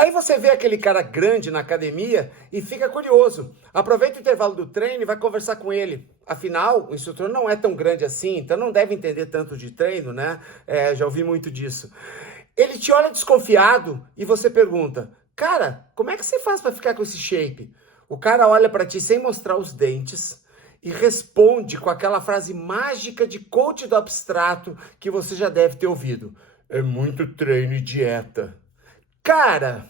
Aí você vê aquele cara grande na academia e fica curioso. Aproveita o intervalo do treino e vai conversar com ele. Afinal, o instrutor não é tão grande assim, então não deve entender tanto de treino, né? Já ouvi muito disso. Ele te olha desconfiado e você pergunta: cara, como é que você faz para ficar com esse shape? O cara olha para ti sem mostrar os dentes e responde com aquela frase mágica de coach do abstrato que você já deve ter ouvido: é muito treino e dieta. Cara,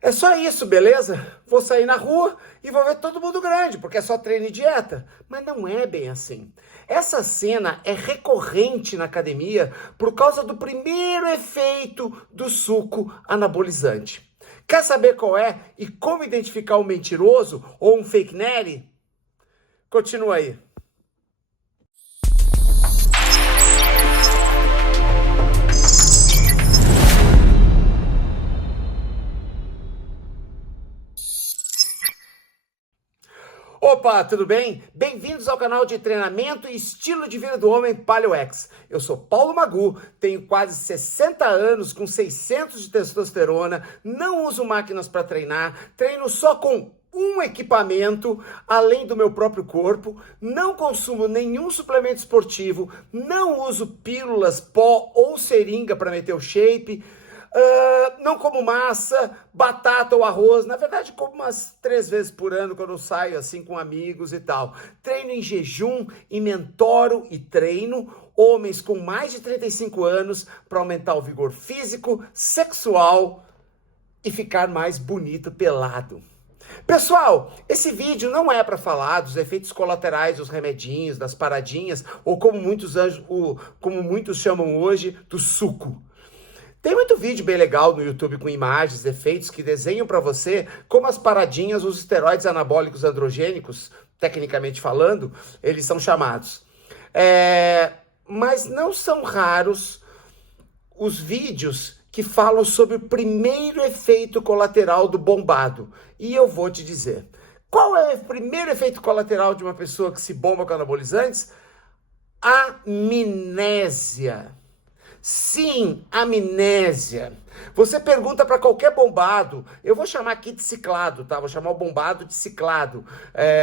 é só isso, beleza? Vou sair na rua e vou ver todo mundo grande, porque é só treino e dieta. Mas não é bem assim. Essa cena é recorrente na academia por causa do primeiro efeito do suco anabolizante. Quer saber qual é e como identificar um mentiroso ou um fake nerd? Continua aí. Opa, tudo bem? Bem-vindos ao canal de treinamento e estilo de vida do homem PaleoX. Eu sou Paulo Magu, tenho quase 60 anos com 600 de testosterona, não uso máquinas para treinar, treino só com um equipamento, além do meu próprio corpo, não consumo nenhum suplemento esportivo, não uso pílulas, pó ou seringa para meter o shape, não como massa, batata ou arroz. Na verdade, como umas 3 vezes por ano quando eu saio assim com amigos e tal. Treino em jejum e mentoro e treino homens com mais de 35 anos para aumentar o vigor físico, sexual e ficar mais bonito pelado. Pessoal, esse vídeo não é para falar dos efeitos colaterais dos remedinhos, das paradinhas ou como muitos chamam hoje, do suco. Tem muito vídeo bem legal no YouTube com imagens, efeitos que desenham para você como as paradinhas, os esteroides anabólicos androgênicos, tecnicamente falando, eles são chamados. Mas não são raros os vídeos que falam sobre o primeiro efeito colateral do bombado. E eu vou te dizer, qual é o primeiro efeito colateral de uma pessoa que se bomba com anabolizantes? Amnésia. Sim, amnésia. Você pergunta para qualquer bombado, eu vou chamar aqui de ciclado, tá? Vou chamar o bombado de ciclado,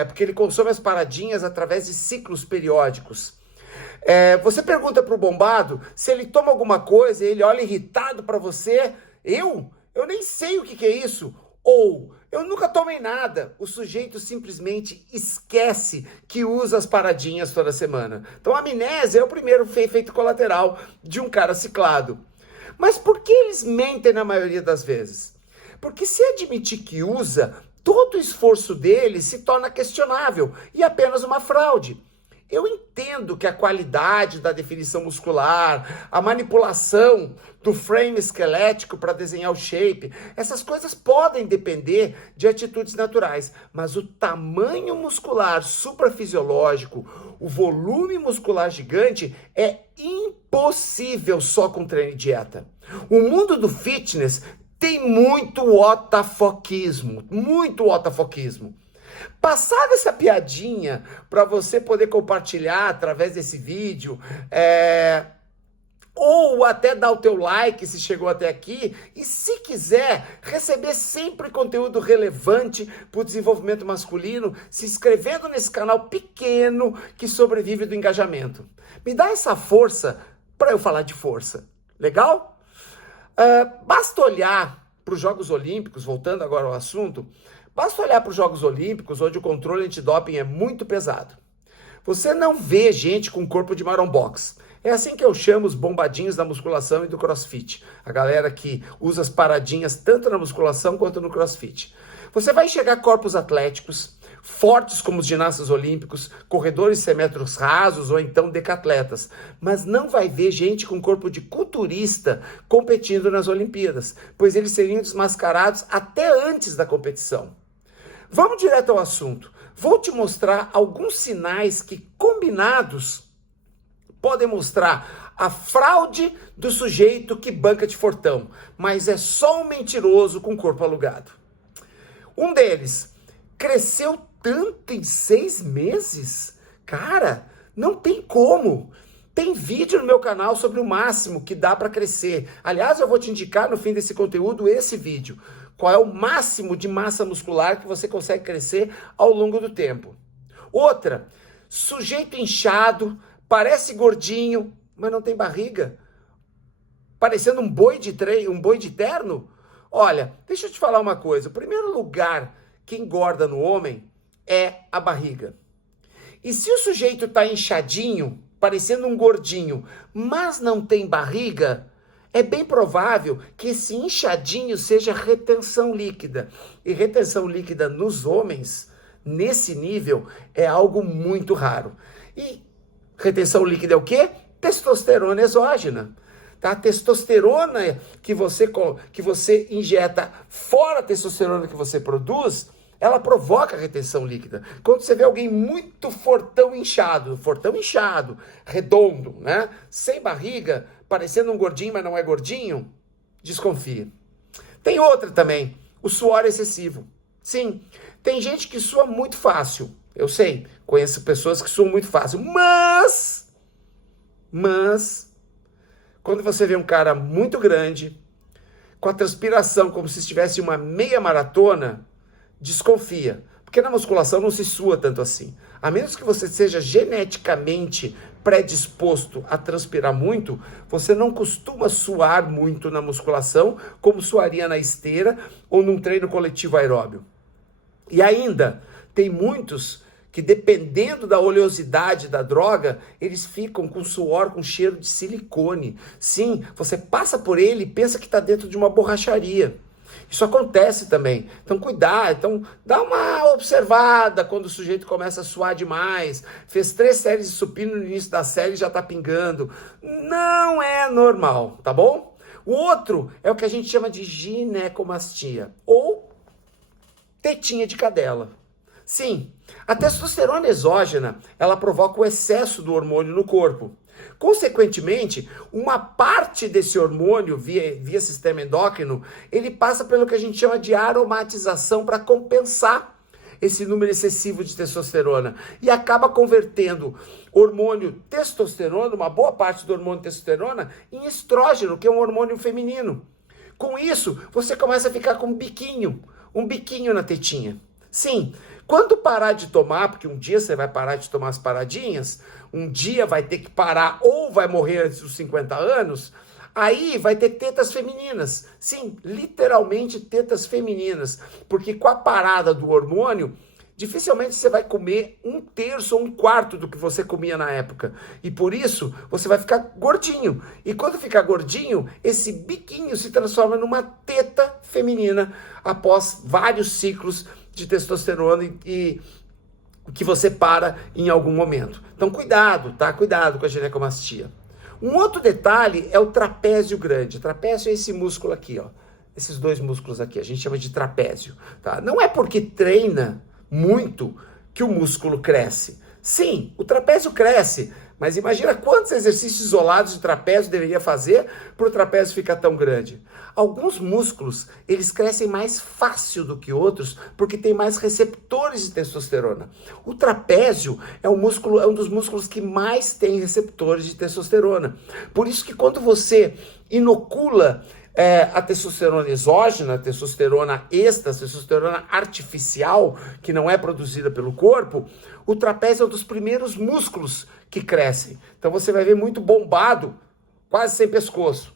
porque ele consome as paradinhas através de ciclos periódicos. Você pergunta para o bombado se ele toma alguma coisa e ele olha irritado para você. Eu nem sei o que é isso. Ou, eu nunca tomei nada. O sujeito simplesmente esquece que usa as paradinhas toda semana. Então, a amnésia é o primeiro efeito colateral de um cara ciclado. Mas por que eles mentem na maioria das vezes? Porque se admitir que usa, todo o esforço dele se torna questionável e apenas uma fraude. Eu entendo que a qualidade da definição muscular, a manipulação do frame esquelético para desenhar o shape, essas coisas podem depender de atitudes naturais, mas o tamanho muscular suprafisiológico, o volume muscular gigante é impossível só com treino e dieta. O mundo do fitness tem muito otafoquismo, muito otafoquismo. Passada essa piadinha para você poder compartilhar através desse vídeo, ou até dar o teu like se chegou até aqui, e se quiser receber sempre conteúdo relevante para o desenvolvimento masculino, se inscrevendo nesse canal pequeno que sobrevive do engajamento. Me dá essa força para eu falar de força, legal? Basta olhar para os Jogos Olímpicos, voltando agora ao assunto, basta olhar para os Jogos Olímpicos, onde o controle antidoping é muito pesado. Você não vê gente com corpo de marombox. É assim que eu chamo os bombadinhos da musculação e do crossfit. A galera que usa as paradinhas tanto na musculação quanto no crossfit. Você vai enxergar corpos atléticos, fortes como os ginastas olímpicos, corredores 100 metros rasos ou então decatletas. Mas não vai ver gente com corpo de culturista competindo nas Olimpíadas, pois eles seriam desmascarados até antes da competição. Vamos direto ao assunto. Vou te mostrar alguns sinais que, combinados, podem mostrar a fraude do sujeito que banca de fortão, mas é só um mentiroso com corpo alugado. Um deles, cresceu tanto em 6 meses? Cara, não tem como. Tem vídeo no meu canal sobre o máximo que dá para crescer. Aliás, eu vou te indicar no fim desse conteúdo esse vídeo. Qual é o máximo de massa muscular que você consegue crescer ao longo do tempo. Outra, sujeito inchado, parece gordinho, mas não tem barriga. Parecendo um boi de terno. Olha, deixa eu te falar uma coisa. O primeiro lugar que engorda no homem é a barriga. E se o sujeito está inchadinho, parecendo um gordinho, mas não tem barriga, é bem provável que esse inchadinho seja retenção líquida. E retenção líquida nos homens, nesse nível, é algo muito raro. E retenção líquida é o quê? Testosterona exógena. Tá? A testosterona que você injeta fora a testosterona que você produz, ela provoca retenção líquida. Quando você vê alguém muito fortão inchado, redondo, né? Sem barriga, parecendo um gordinho, mas não é gordinho, desconfie. Tem outra também, o suor excessivo. Sim, tem gente que sua muito fácil. Eu sei, conheço pessoas que suam muito fácil. Mas, quando você vê um cara muito grande, com a transpiração como se estivesse em uma meia maratona, desconfia, porque na musculação não se sua tanto assim. A menos que você seja geneticamente predisposto a transpirar muito, você não costuma suar muito na musculação, como suaria na esteira ou num treino coletivo aeróbio. E ainda, tem muitos que, dependendo da oleosidade da droga, eles ficam com suor com cheiro de silicone. Sim, você passa por ele e pensa que está dentro de uma borracharia. Isso acontece também. Então, cuidado. Então, dá uma observada quando o sujeito começa a suar demais. Fez 3 séries de supino, no início da série já está pingando. Não é normal, tá bom? O outro é o que a gente chama de ginecomastia, ou tetinha de cadela. Sim, a testosterona exógena, ela provoca o excesso do hormônio no corpo. Consequentemente, uma parte desse hormônio, via sistema endócrino, ele passa pelo que a gente chama de aromatização para compensar esse número excessivo de testosterona. E acaba convertendo hormônio testosterona, uma boa parte do hormônio testosterona, em estrógeno, que é um hormônio feminino. Com isso, você começa a ficar com um biquinho na tetinha. Sim, quando parar de tomar, porque um dia você vai parar de tomar as paradinhas, um dia vai ter que parar ou vai morrer antes dos 50 anos, aí vai ter tetas femininas. Sim, literalmente tetas femininas, porque com a parada do hormônio, dificilmente você vai comer 1/3 ou 1/4 do que você comia na época. E por isso, você vai ficar gordinho. E quando ficar gordinho, esse biquinho se transforma numa teta feminina após vários ciclos de testosterona e que você para em algum momento. Então, cuidado, tá? Cuidado com a ginecomastia. Um outro detalhe é o trapézio grande. O trapézio é esse músculo aqui, ó. Esses 2 músculos aqui, a gente chama de trapézio, tá? Não é porque treina muito que o músculo cresce. Sim, o trapézio cresce, mas imagina quantos exercícios isolados de trapézio deveria fazer para o trapézio ficar tão grande. Alguns músculos, eles crescem mais fácil do que outros, porque tem mais receptores de testosterona. O trapézio é um dos músculos que mais tem receptores de testosterona. Por isso que quando você inocula a testosterona exógena, a testosterona extra, a testosterona artificial, que não é produzida pelo corpo, o trapézio é um dos primeiros músculos que crescem. Então você vai ver muito bombado, quase sem pescoço.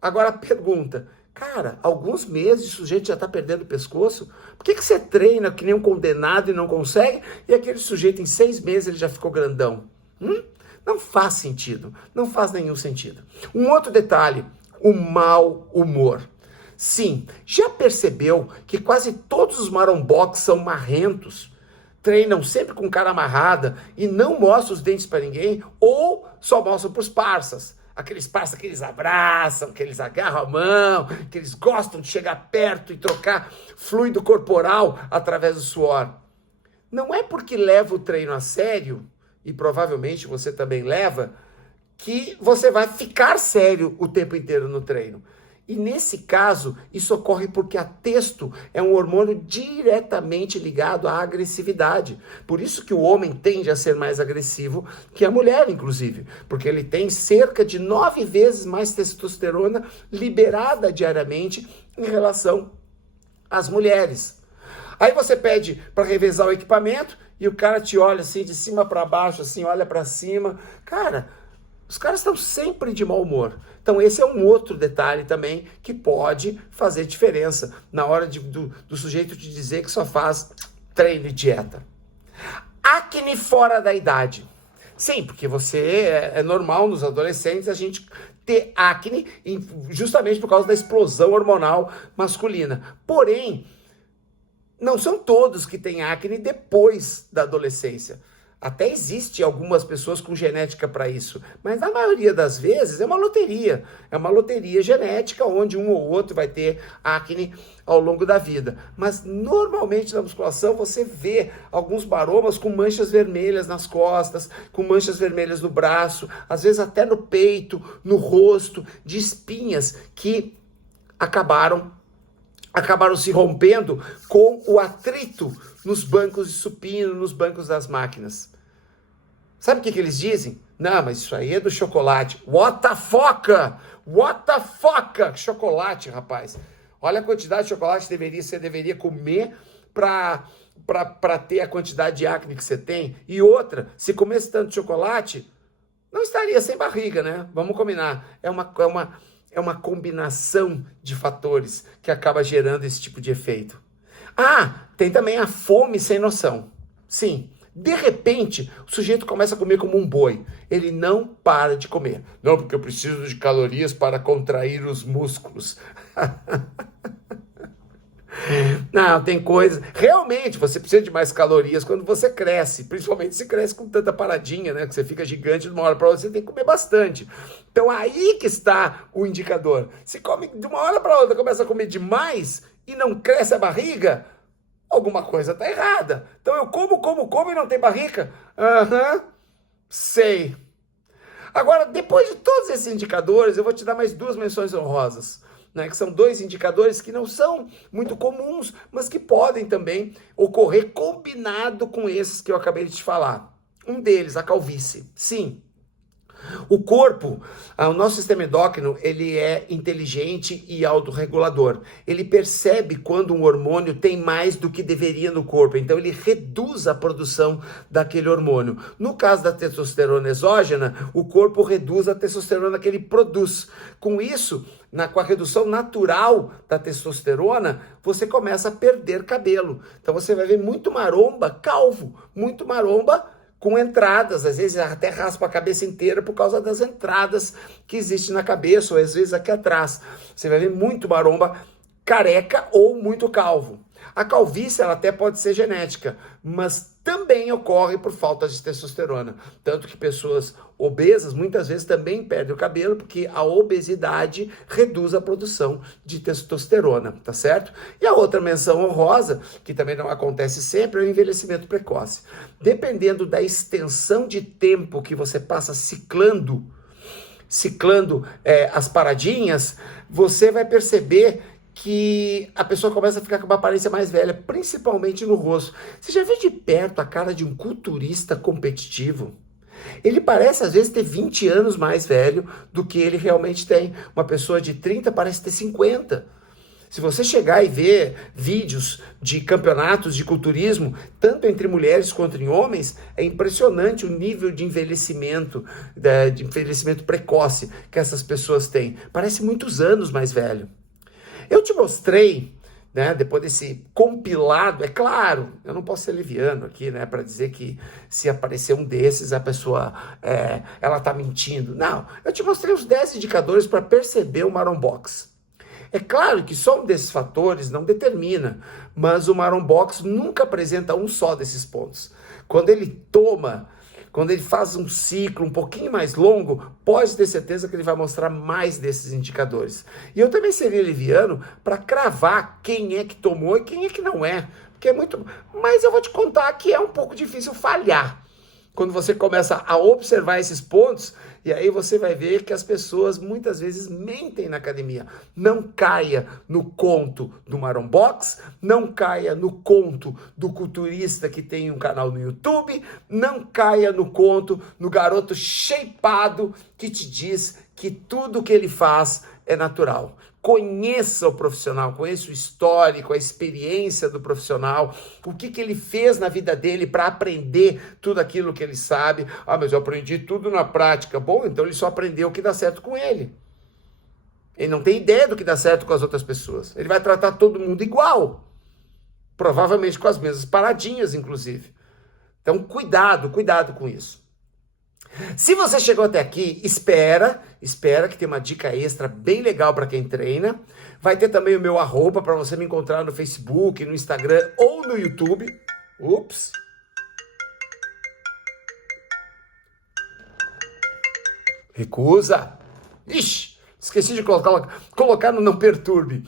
Agora a pergunta, cara, alguns meses o sujeito já está perdendo o pescoço? Por que você treina que nem um condenado e não consegue? E aquele sujeito em 6 meses ele já ficou grandão? Não faz sentido, não faz nenhum sentido. Um outro detalhe, o mau humor. Sim, já percebeu que quase todos os marombocos são marrentos? Treinam sempre com cara amarrada e não mostram os dentes para ninguém ou só mostram para os parças. Aqueles parças que eles abraçam, que eles agarram a mão, que eles gostam de chegar perto e trocar fluido corporal através do suor. Não é porque leva o treino a sério, e provavelmente você também leva, que você vai ficar sério o tempo inteiro no treino. E nesse caso, isso ocorre porque a testo é um hormônio diretamente ligado à agressividade. Por isso que o homem tende a ser mais agressivo que a mulher, inclusive. Porque ele tem cerca de 9 vezes mais testosterona liberada diariamente em relação às mulheres. Aí você pede para revezar o equipamento e o cara te olha assim de cima para baixo, assim, olha para cima. Cara, os caras estão sempre de mau humor. Então esse é um outro detalhe também que pode fazer diferença na hora do sujeito te dizer que só faz treino e dieta. Acne fora da idade. Sim, porque é normal nos adolescentes a gente ter acne justamente por causa da explosão hormonal masculina. Porém, não são todos que têm acne depois da adolescência. Até existe algumas pessoas com genética para isso, mas na maioria das vezes é uma loteria. É uma loteria genética onde um ou outro vai ter acne ao longo da vida. Mas normalmente na musculação você vê alguns maromas com manchas vermelhas nas costas, com manchas vermelhas no braço, às vezes até no peito, no rosto, de espinhas que acabaram se rompendo com o atrito nos bancos de supino, nos bancos das máquinas. Sabe o que eles dizem? Não, mas isso aí é do chocolate. What the fuck? What the fuck? Chocolate, rapaz. Olha a quantidade de chocolate que você deveria comer para ter a quantidade de acne que você tem. E outra, se comesse tanto chocolate, não estaria sem barriga, né? Vamos combinar. É uma combinação de fatores que acaba gerando esse tipo de efeito. Ah, tem também a fome sem noção. Sim, de repente, o sujeito começa a comer como um boi. Ele não para de comer. Não, porque eu preciso de calorias para contrair os músculos. Não, tem coisa... Realmente, você precisa de mais calorias quando você cresce. Principalmente se cresce com tanta paradinha, né? Que você fica gigante de uma hora para outra, você tem que comer bastante. Então, aí que está o indicador. Se come de uma hora para outra, começa a comer demais e não cresce a barriga, alguma coisa está errada. Então, eu como e não tem barriga? Sei. Agora, depois de todos esses indicadores, eu vou te dar mais 2 menções honrosas. Né, que são 2 indicadores que não são muito comuns, mas que podem também ocorrer combinado com esses que eu acabei de te falar. Um deles, a calvície. Sim, o corpo, o nosso sistema endócrino, ele é inteligente e autorregulador. Ele percebe quando um hormônio tem mais do que deveria no corpo, então ele reduz a produção daquele hormônio. No caso da testosterona exógena, o corpo reduz a testosterona que ele produz. Com isso, com a redução natural da testosterona, você começa a perder cabelo. Então você vai ver muito maromba calvo, muito maromba com entradas, às vezes até raspa a cabeça inteira por causa das entradas que existem na cabeça, ou às vezes aqui atrás. Você vai ver muito maromba careca ou muito calvo. A calvície ela até pode ser genética, mas também ocorre por falta de testosterona. Tanto que pessoas obesas muitas vezes também perdem o cabelo, porque a obesidade reduz a produção de testosterona, tá certo? E a outra menção honrosa, que também não acontece sempre, é o envelhecimento precoce. Dependendo da extensão de tempo que você passa ciclando as paradinhas, você vai perceber que a pessoa começa a ficar com uma aparência mais velha, principalmente no rosto. Você já viu de perto a cara de um culturista competitivo? Ele parece, às vezes, ter 20 anos mais velho do que ele realmente tem. Uma pessoa de 30 parece ter 50. Se você chegar e ver vídeos de campeonatos de culturismo, tanto entre mulheres quanto em homens, é impressionante o nível de envelhecimento precoce que essas pessoas têm. Parece muitos anos mais velho. Eu te mostrei, né, depois desse compilado, é claro, eu não posso ser leviano aqui, né, para dizer que se aparecer um desses, a pessoa, ela tá mentindo. Não, eu te mostrei os 10 indicadores para perceber o marombox. É claro que só um desses fatores não determina, mas o marombox nunca apresenta um só desses pontos. Quando ele faz um ciclo um pouquinho mais longo, pode ter certeza que ele vai mostrar mais desses indicadores. E eu também seria liviano para cravar quem é que tomou e quem é que não é. Porque é muito... Mas eu vou te contar que é um pouco difícil falhar. Quando você começa a observar esses pontos, e aí você vai ver que as pessoas muitas vezes mentem na academia. Não caia no conto do Marombox, não caia no conto do culturista que tem um canal no YouTube, não caia no conto do garoto shapeado que te diz que tudo que ele faz é natural. Conheça o profissional, conheça o histórico, a experiência do profissional, o que ele fez na vida dele para aprender tudo aquilo que ele sabe. Ah, mas eu aprendi tudo na prática. Bom, então ele só aprendeu o que dá certo com ele. Ele não tem ideia do que dá certo com as outras pessoas. Ele vai tratar todo mundo igual. Provavelmente com as mesmas paradinhas, inclusive. Então, cuidado com isso. Se você chegou até aqui, espera que tem uma dica extra bem legal para quem treina. Vai ter também o meu arroba para você me encontrar no Facebook, no Instagram ou no YouTube. Ups. Recusa. Ixi, esqueci de colocar no não perturbe.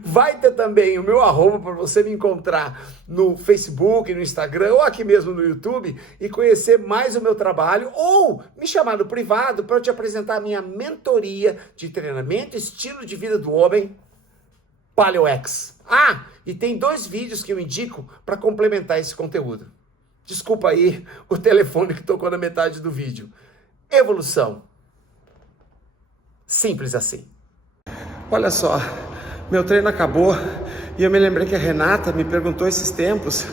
Vai ter também o meu arroba para você me encontrar no Facebook, no Instagram ou aqui mesmo no YouTube e conhecer mais o meu trabalho ou me chamar no privado para eu te apresentar a minha mentoria de treinamento e estilo de vida do homem, PaleoX. Ah, e tem 2 vídeos que eu indico para complementar esse conteúdo. Desculpa aí o telefone que tocou na metade do vídeo. Evolução. Simples assim. Olha só. Meu treino acabou e eu me lembrei que a Renata me perguntou esses tempos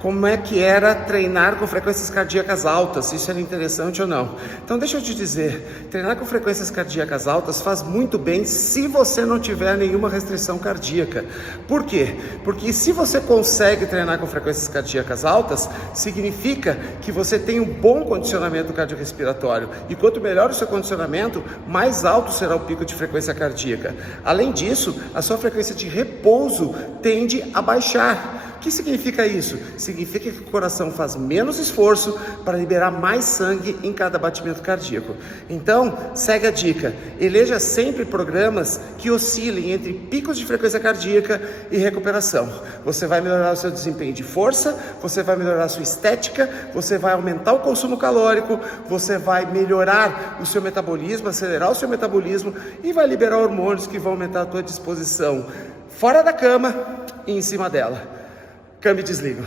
como é que era treinar com frequências cardíacas altas, se isso era interessante ou não. Então deixa eu te dizer, treinar com frequências cardíacas altas faz muito bem se você não tiver nenhuma restrição cardíaca. Por quê? Porque se você consegue treinar com frequências cardíacas altas, significa que você tem um bom condicionamento cardiorrespiratório. E quanto melhor o seu condicionamento, mais alto será o pico de frequência cardíaca. Além disso, a sua frequência de repouso tende a baixar. O que significa isso? Significa que o coração faz menos esforço para liberar mais sangue em cada batimento cardíaco. Então, segue a dica. Eleja sempre programas que oscilem entre picos de frequência cardíaca e recuperação. Você vai melhorar o seu desempenho de força, você vai melhorar a sua estética, você vai aumentar o consumo calórico, você vai melhorar o seu metabolismo, acelerar o seu metabolismo e vai liberar hormônios que vão aumentar a tua disposição fora da cama e em cima dela. Câmbio e desligo.